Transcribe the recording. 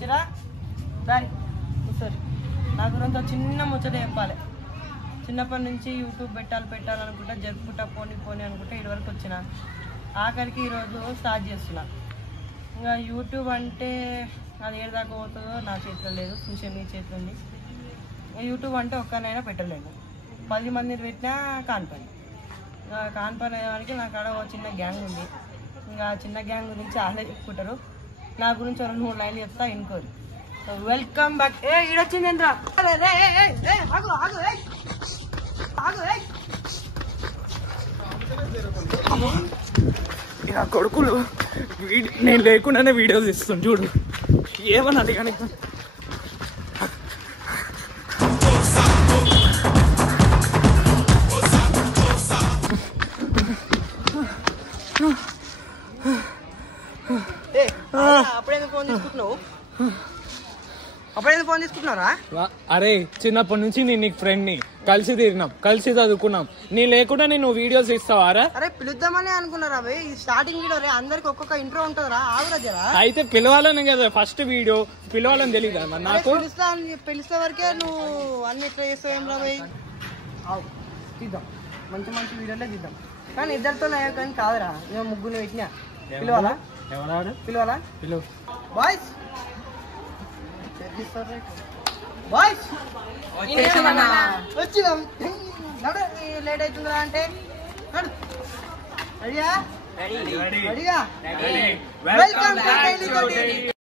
వచ్చిరా దారి కూర్చోరు. నా గురించి చిన్న ముచ్చట చెప్పాలి. చిన్నప్పటి నుంచి యూట్యూబ్ పెట్టాలనుకుంటా, జరుపుకుంటా పోనీ అనుకుంటా ఇటు వరకు వచ్చిన. ఆఖరికి ఈరోజు స్టార్ట్ చేస్తున్నా. ఇంకా యూట్యూబ్ అంటే అది ఏడు దాకా పోతుందో నా చేతిలో లేదు, చూసే మీ చేతిలో ఉంది. యూట్యూబ్ అంటే ఒక్కనైనా పెట్టలేను, 10 మందిని పెట్టినా కాన్పని. కాన్పని అయ్యేవానికి నా కాడ ఒక చిన్న గ్యాంగ్ ఉంది. ఇంకా చిన్న గ్యాంగ్ గురించి ఆలే చెప్పుకుంటారు. నా గురించి 2-3 లైన్లు చెప్తా ఇన్కోరు. Welcome back. ఈడొచ్చిందేంద్రా కొడుకులు నేను లేకుండానే వీడియోస్ ఇస్తాను చూడు. ఏమన్నది కానీ అప్పుడేందుకు ఫోన్ తీసుకుంటున్నారా? అరే చిన్నప్పటి నుంచి నేను నీకు ఫ్రెండ్ ని, కలిసి తిరిగినాం, కలిసి చదువుకున్నాం. నీ లేకుండా నేను వీడియోస్ ఇస్తావారా? అరే పిలుద్దామని అనుకున్నారా? ఈ స్టార్టింగ్ వీడియో రే, అందరికి ఒక్కొక్క ఇంట్రో ఉంటుందిరా. ఆగురా జరా. అయితే పిలవాలని కదా ఫస్ట్ వీడియో, పిలవాలని తెలీదా నాకు? పిలిస్తే వరకే నువ్వు అన్ని ఇట్లా చేస్తావు. ఏం రాబోయ్ తీద్దాం, మంచి మంచి వీడియోలే తీద్దాం. కానీ ఇద్దరితో కానీ కాదురా, మేము ముగ్గురు పెట్టినా. పిలవాలా? పిలవాలా? పిలువు. బాయ్స్ బాయ్స్ వచ్చినాం. లేట్ అవుతుందా అంటే రెడీగా? Welcome to